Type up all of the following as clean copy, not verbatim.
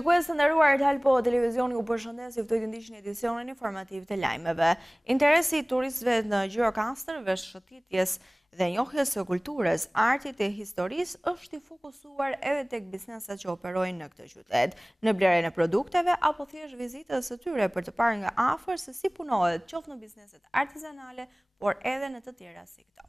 Shikues të nderuar, Talpo Televizioni u përshëndes, ju ftoj të ndiqni edicionin informativ të lajmeve. Interesi i turistëve në Gjirokastër veç shëtitjes dhe njohjes së kulturës, artit e historisë është i fokusuar edhe tek bizneset që operojnë në këtë qytet, në blerjen e produkteve apo thjesht vizitës së tyre për të parë nga afër se si punohet qoftë në bizneset artizanale, por edhe në të tjera si këto.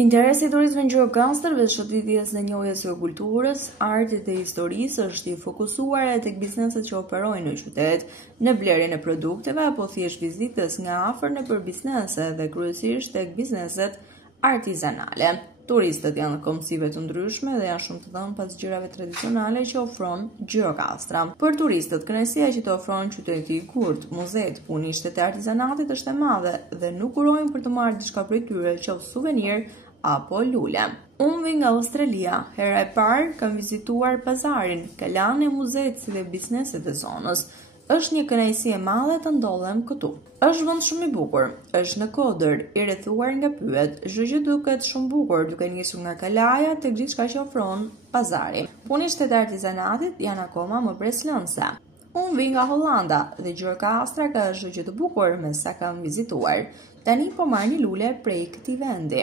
Interesi i turistëve në Gjirokastër veç shëtitjes dhe njohjes së kulturës, artit dhe historisë është i fokusuar edhe tek bizneset që operojnë në qytet, në blerjen e produkteve apo thjesht vizitës nga afër nëpër biznese dhe kryesisht tek bizneset artizanale. Turistët janë në komësive të ndryshme dhe janë shumë të dhënë pas gjërave tradicionale që ofron Gjirokastra. Për turistët, kënaqësia që të ofron qyteti i Kurt, muzeet, punishtet e artizanatit është e madhe dhe nuk urojnë për të marrë diçka prej tyre, qoftë suvenir apo lule. Unë vi nga Australia, hera e parë kam vizituar pazarin, kalan e muzeet si dhe bizneset e zonës. Është një kënaqësi e madhe të ndodhem këtu. Është vend shumë i bukur, është në kodër, i rrethuar nga pyet, çdo gjë duket shumë bukur, duke nisur nga kalaja tek gjithçka që ofron pazari. Punishtet e artizanatit janë akoma më breslënse. Unë vi nga Hollanda dhe Gjirokastra ka çdo gjë të bukur me sa kam vizituar. Tani po marr një lule prej këtij vendi.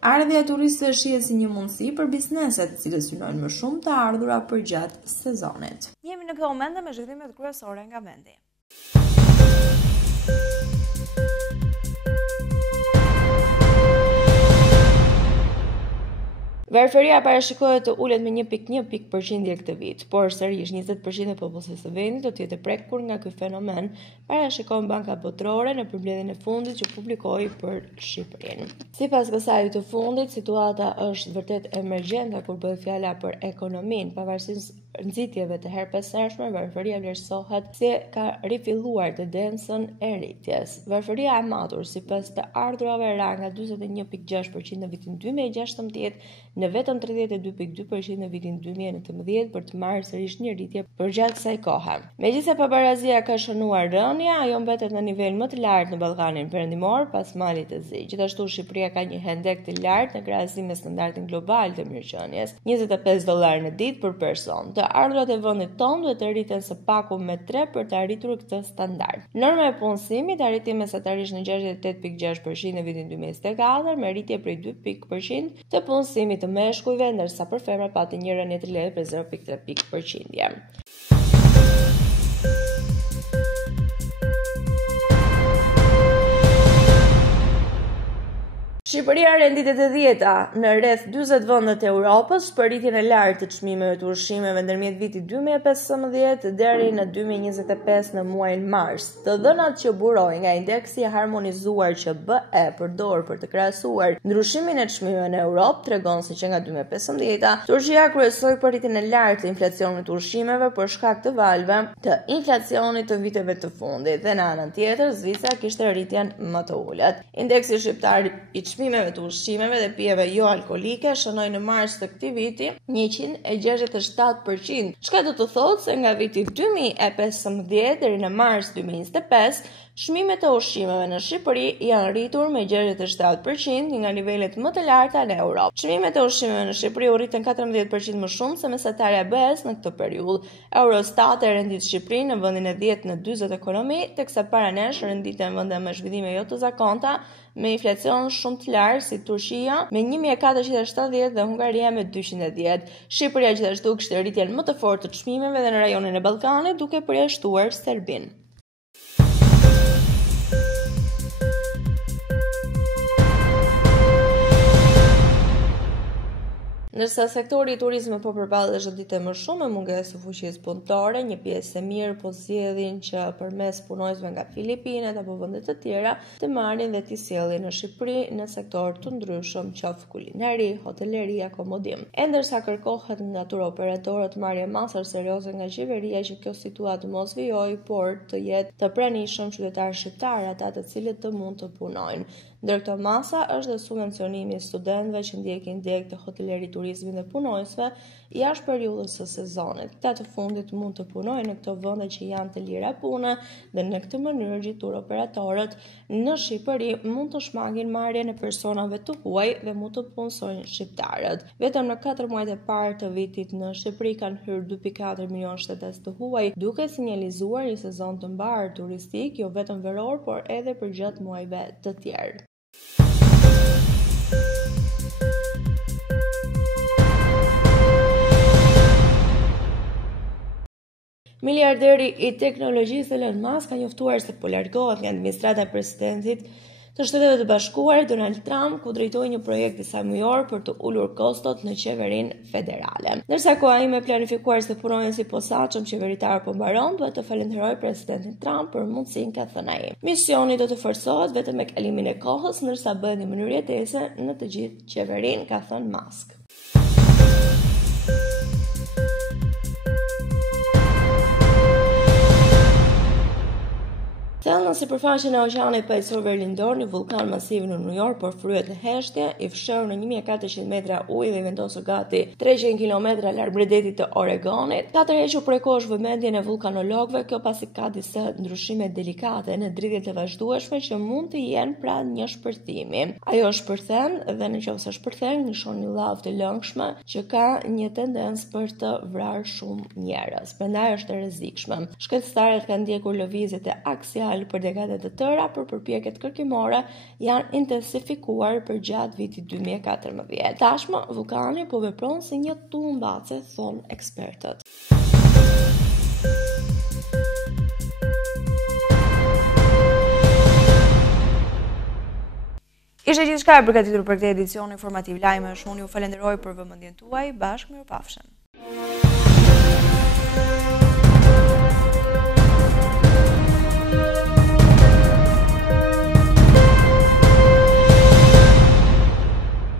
Ardhja e turistëve shihet si një mundësi për bizneset, të cilët synojnë më shumë të ardhura përgjatë sezonit. Jemi në këtë moment me zhvillimet kryesore nga vendi. Varfëria parashikohet të ulet me 1.1% këtë vit, por sërish 20% e popullsisë së vendit do të jetë prekur nga ky fenomen, parashikon Banka Botërore në përmbledhjen e fundit që publikoi për Shqipërinë. Sipas kësaj të fundit, situata është vërtet emergjente kur bëhet fjala për ekonominë, pavarësisht nxitjeve të herpeshershme, varfëria vlerësohet si ka rifilluar tendencën e rritjes. Varfëria e matur sipas të ardhurave ra nga 41.6% në vitin 2016 në vetëm 32.2% në vitin 2019 për të marrë sërish një rritje përgjatë kësaj kohe. Megjithëse pabarazia ka shënuar rënja, ajo mbetet në nivel më të lartë në Ballkanin Perëndimor pas Malit të Zi. Gjithashtu Shqipëria ka një hendek të lartë në krahasim me standardin global të mirëqenies, $25 në ditë për person. Të ardhurat e vendit tonë duhet të rriten së paku me 3 për të arritur këtë standard. Norma e punësimit arriti mesatarisht në 68.6% në vitin 2024 me rritje prej 2% të punësimit të meshkujve, ndërsa për femrat pati një rënje të lehtë për 0.3%. Shqipëria renditet e 10-ta në rreth 40 vende të Europës për rritjen e lartë të çmimeve të ushqimeve ndërmjet vitit 2015 deri në 2025 në muajin mars. Të dhënat që burojnë nga indeksi i harmonizuar që BE përdor për të krahasuar ndryshimin e çmimeve në Europë tregon se që nga 2015 Turqia kryesoi për rritjen e lartë të inflacionit të ushqimeve për shkak të valve të inflacionit të viteve të fundit dhe në anën tjetër Zvicra kishte rritjen më të ulët. Indeksi shqiptar i çmimeve të ushqimeve dhe pijeve jo alkolike shënoi në mars të këtij viti 167%, çka do të thotë se nga viti 2015 deri në mars 2025 çmimet e ushqimeve në Shqipëri janë rritur me 67% nga nivelet më të larta në Europë. Çmimet e ushqimeve në Shqipëri u rritën 14% më shumë se mesatarja e BE-s në këtë periudhë. Eurostat e rendit Shqipërinë në vendin e 10 në 40 ekonomi, teksa para nesh renditen vende me zhvillime jo të zakonta, me inflacion shumë të lartë si Turqia me 1470 dhe Hungaria me 210. Shqipëria gjithashtu kishte rritjen më të fortë të çmimeve dhe në rajonin e Ballkanit duke përjashtuar Serbinë. Ndërsa sektori i turizmit po përballet çdo ditë më shumë me mungesë të fuqisë punëtore, një pjesë e mirë po zgjedhin që përmes punojësve nga Filipinet apo vende të tjera të marrin dhe t'i sjellin në Shqipëri në sektor të ndryshëm, qoftë kulinari, hoteleri, akomodim. Ndërsa kërkohet nga turoperatorët marrje masër serioze nga qeveria që kjo situatë mos vijojë, por të jetë të pranishëm qytetarë shqiptar ata të cilët të mund të punojnë. Ndër këto masa është dhe subvencionimi i studentëve që ndjekin degë të hoteleri, turizmi dhe punojësve jashtë periudhës së sezonit. Këta të fundit mund të punojnë në këto vende që janë të lira pune dhe në këtë mënyrë tur operatorët në Shqipëri mund të shmangin marrjen e personave të huaj dhe mund të punësojnë shqiptarët. Vetëm në 4 muajt e parë të vitit në Shqipëri kanë hyrë 2.4 milion shtetas të huaj, duke sinjalizuar një sezon të mbarë turistik, jo vetëm veror, por edhe për gjatë muajve të tjerë. Miliarderi i teknologjisë Elon Musk ka njoftuar se po largohet nga administrata e presidentit të Shteteve të Bashkuara Donald Trump, ku drejtoi një projekt themelor për të ulur kostot në qeverinë federale. Ndërsa koha ime planifikuar se punonjës i posaçëm qeveritar po mbaron, duhet të falenderoj presidentin Trump për mundësinë, ka thënë ai. Misioni do të forcohet vetëm me kalimin e kohës, ndërsa bëhet në mënyrë jetese në të gjithë qeverinë, ka thënë Musk. Thellë në sipërfaqen e oqeanit paqësor verilandor, një vulkan masiv në New York por fryhet në heshtje, i fshehur në 1400 metra ujë dhe i vendosur gati 300 kilometra larg mbredetit të Oregonit, ka tërhequr prej kohësh vëmendjen e vulkanologëve, kjo pasi ka disa ndryshime delikate në dridhjet e vazhdueshme që mund të jenë pranë një shpërthimi. Ajo shpërthen dhe nëse shpërthen nishon një llavë të lëngshme që ka një tendencë për të vrarë shumë njerëz. Prandaj është e rrezikshme. Shkencëtarët kanë ndjekur lëvizjet e aksiale për dekade të tëra, por përpjekjet kërkimore janë intensifikuar për gjatë vitit 2014. Tashmë vulkani po vepron si një tullumbace, thonë ekspertët. Ishte gjithçka e përgatitur për këtë edicion informativ lajmesh. Unë ju falenderoj për vëmendjen tuaj. Bashkë mirupafshim.